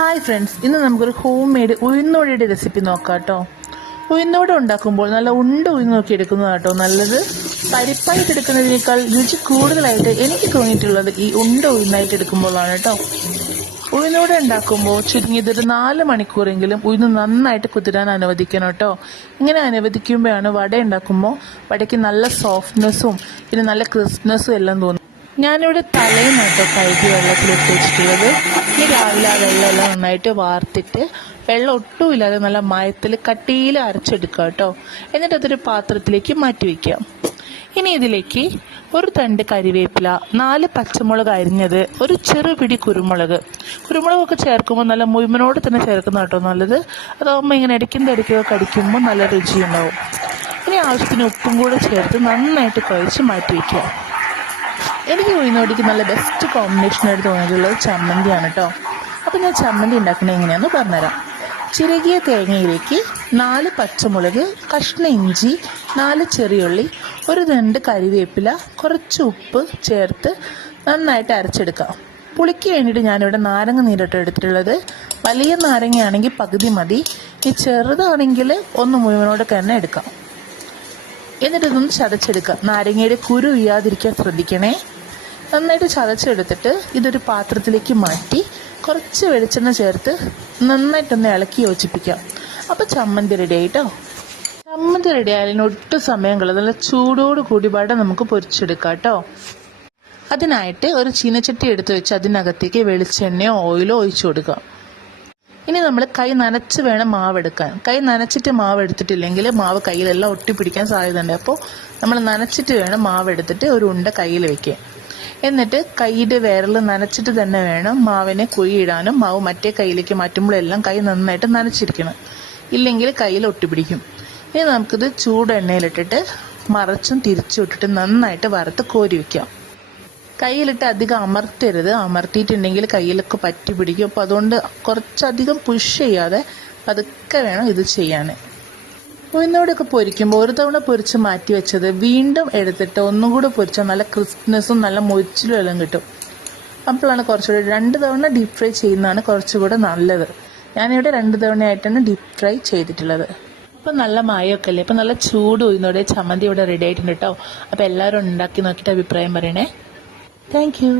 Hi friends, ഇന്ന് നമുക്കൊരു home made ഉഴുന്നുവടയുടെ recipe നോക്കാം കേട്ടോ. ഉഴുന്നുവട ഉണ്ടാക്കുമ്പോൾ നല്ല ഉഴുന്ന് നോക്കി എടുക്കുന്നതാണ് കേട്ടോ നല്ലത്. പരിപ്പായിട്ട് എടുക്കുന്നതിനേക്കാൾ രുചി കൂടുതലായിട്ട് എനിക്ക് തോന്നിയിട്ടുള്ളത് ഈ ഉഴുന്നായിട്ട് എടുക്കുമ്പോഴാണ് കേട്ടോ. ഉഴുന്നുവട ഉണ്ടാക്കുമ്പോൾ ചുരുങ്ങിയതൊരു 4 മണിക്കൂറെങ്കിലും ഉഴുന്ന് നന്നായിട്ട് കുതിരാൻ അനുവദിക്കണം കേട്ടോ. ഇങ്ങനെ അനുവദിക്കുമ്പോഴാണ് വട ഉണ്ടാക്കുമ്പോൾ വടയ്ക്ക് നല്ല സോഫ്റ്റ്നെസ്സും പിന്നെ നല്ല ക്രിസ്പ്നെസ്സും എല്ലാം തോന്നും. ഞാനിവിടെ തലേന്ന് കേട്ടോ കഴുകി വെള്ളത്തിലിട്ട് വെച്ചിട്ടുള്ളത്. ഈ രാവിലെ ആ വെള്ളമെല്ലാം നന്നായിട്ട് വാർത്തിട്ട് വെള്ളം ഒട്ടുമില്ലാതെ നല്ല മയത്തിൽ കട്ടിയിൽ അരച്ചെടുക്കുക കേട്ടോ. എന്നിട്ട് അതൊരു പാത്രത്തിലേക്ക് മാറ്റി വയ്ക്കാം. ഇനി ഇതിലേക്ക് ഒരു തണ്ട് കരിവേപ്പില, 4 പച്ചമുളക് അരിഞ്ഞത്, ഒരു ചെറുപിടി കുരുമുളകൊക്കെ ചേർക്കുമ്പോൾ നല്ല മുഴുവനോട് തന്നെ ചേർക്കുന്ന കേട്ടോ നല്ലത്. അതാകുമ്പോൾ ഇങ്ങനെ ഇടയ്ക്കൊക്കെ കടിക്കുമ്പോൾ നല്ല രുചിയുണ്ടാവും. ഇനി ആവശ്യത്തിന് ഉപ്പും കൂടെ ചേർത്ത് നന്നായിട്ട് കുഴച്ച് മാറ്റി വയ്ക്കുക. എനിക്ക് ഉഴുന്നുവടയ്ക്ക് നല്ല ബെസ്റ്റ് കോമ്പിനേഷനായിട്ട് തോന്നിയിട്ടുള്ളത് ചമ്മന്തിയാണ് കേട്ടോ. അപ്പോൾ ഞാൻ ചമ്മന്തി ഉണ്ടാക്കുന്നത് എങ്ങനെയാണെന്ന് പറഞ്ഞുതരാം. ചിരകിയ തേങ്ങയിലേക്ക് 4 പച്ചമുളക്, കഷ്ണ ഇഞ്ചി, 4 ചെറിയുള്ളി, ഒരു 2 കരിവേപ്പില, കുറച്ച് ഉപ്പ് ചേർത്ത് നന്നായിട്ട് അരച്ചെടുക്കാം. പുളിക്ക് വേണ്ടിയിട്ട് ഞാനിവിടെ നാരങ്ങ നീരട്ടോ എടുത്തിട്ടുള്ളത്. വലിയ നാരങ്ങയാണെങ്കിൽ പകുതി മതി, ഈ ചെറുതാണെങ്കിൽ ഒന്ന് മുഴുവനോടെ തന്നെ എടുക്കാം. എന്നിട്ട് ഇതൊന്ന് ചതച്ചെടുക്കാം. നാരങ്ങയുടെ കുരു വീഴാതിരിക്കാൻ ശ്രദ്ധിക്കണേ. നന്നായിട്ട് ചതച്ചെടുത്തിട്ട് ഇതൊരു പാത്രത്തിലേക്ക് മാറ്റി കുറച്ച് വെളിച്ചെണ്ണ ചേർത്ത് നന്നായിട്ടൊന്ന് ഇളക്കി യോജിപ്പിക്കാം. അപ്പോൾ ചമ്മന്തി റെഡി ആയിട്ടോ. ചമ്മന്തി റെഡി ആയാലും ഒട്ടും സമയം കളയാതെ നല്ല ചൂടോട് കൂടി വട നമുക്ക് പൊരിച്ചെടുക്കാം കേട്ടോ. അതിനായിട്ട് ഒരു ചീനച്ചട്ടി എടുത്ത് വെച്ച് അതിനകത്തേക്ക് വെളിച്ചെണ്ണയോ ഓയിലോ ഒഴിച്ചു കൊടുക്കാം. ഇനി നമ്മൾ കൈ നനച്ച് വേണം മാവ് എടുക്കാൻ. കൈ നനച്ചിട്ട് മാവ് എടുത്തിട്ടില്ലെങ്കിൽ മാവ് കയ്യിലെല്ലാം ഒട്ടിപ്പിടിക്കാൻ സാധ്യതയുണ്ട്. അപ്പോൾ നമ്മൾ നനച്ചിട്ട് വേണം മാവ് എടുത്തിട്ട് ഒരു ഉണ്ട കയ്യിൽ വെക്കുക. എന്നിട്ട് കൈയുടെ വിരൽ നനച്ചിട്ട് തന്നെ വേണം മാവിനെ കുഴിയിടാനും. മാവ് മറ്റേ കയ്യിലേക്ക് മാറ്റുമ്പോഴെല്ലാം കൈ നന്നായിട്ട് നനച്ചിരിക്കണം, ഇല്ലെങ്കിൽ കയ്യിൽ ഒട്ടിപ്പിടിക്കും. ഇനി നമുക്കിത് ചൂട് എണ്ണയിലിട്ടിട്ട് മറച്ചും തിരിച്ചും ഇട്ടിട്ട് നന്നായിട്ട് വറുത്ത് കോരി വയ്ക്കാം. കയ്യിലിട്ട് അധികം അമർത്തരുത്, അമർത്തിയിട്ടുണ്ടെങ്കിൽ കയ്യിലൊക്കെ പറ്റി പിടിക്കും. അപ്പോൾ അതുകൊണ്ട് കുറച്ചധികം പുഷ് ചെയ്യാതെ പതുക്കെ വേണം ഇത് ചെയ്യാൻ. ഉഴുന്നുവടയൊക്കെ പൊരിക്കുമ്പോൾ ഒരു തവണ പൊരിച്ച് മാറ്റി വെച്ചത് വീണ്ടും എടുത്തിട്ട് ഒന്നും കൂടെ പൊരിച്ചാൽ നല്ല ക്രിസ്പ്നെസ്സും നല്ല മൊരിച്ചിലും എല്ലാം കിട്ടും. അപ്പോഴാണ് കുറച്ചുകൂടി 2 തവണ ഡീപ്പ് ഫ്രൈ ചെയ്യുന്നതാണ് കുറച്ചുകൂടെ നല്ലത്. ഞാനിവിടെ 2 തവണയായിട്ടാണ് ഡീപ്പ് ഫ്രൈ ചെയ്തിട്ടുള്ളത്. അപ്പം നല്ല മായമൊക്കെ അല്ലേ. അപ്പം നല്ല ചൂട് ഉഴുന്നുവട ചമ്മന്തി ഇവിടെ റെഡി ആയിട്ടുണ്ട് കേട്ടോ. അപ്പോൾ എല്ലാവരും ഉണ്ടാക്കി നോക്കിയിട്ട് അഭിപ്രായം പറയണേ. Thank you.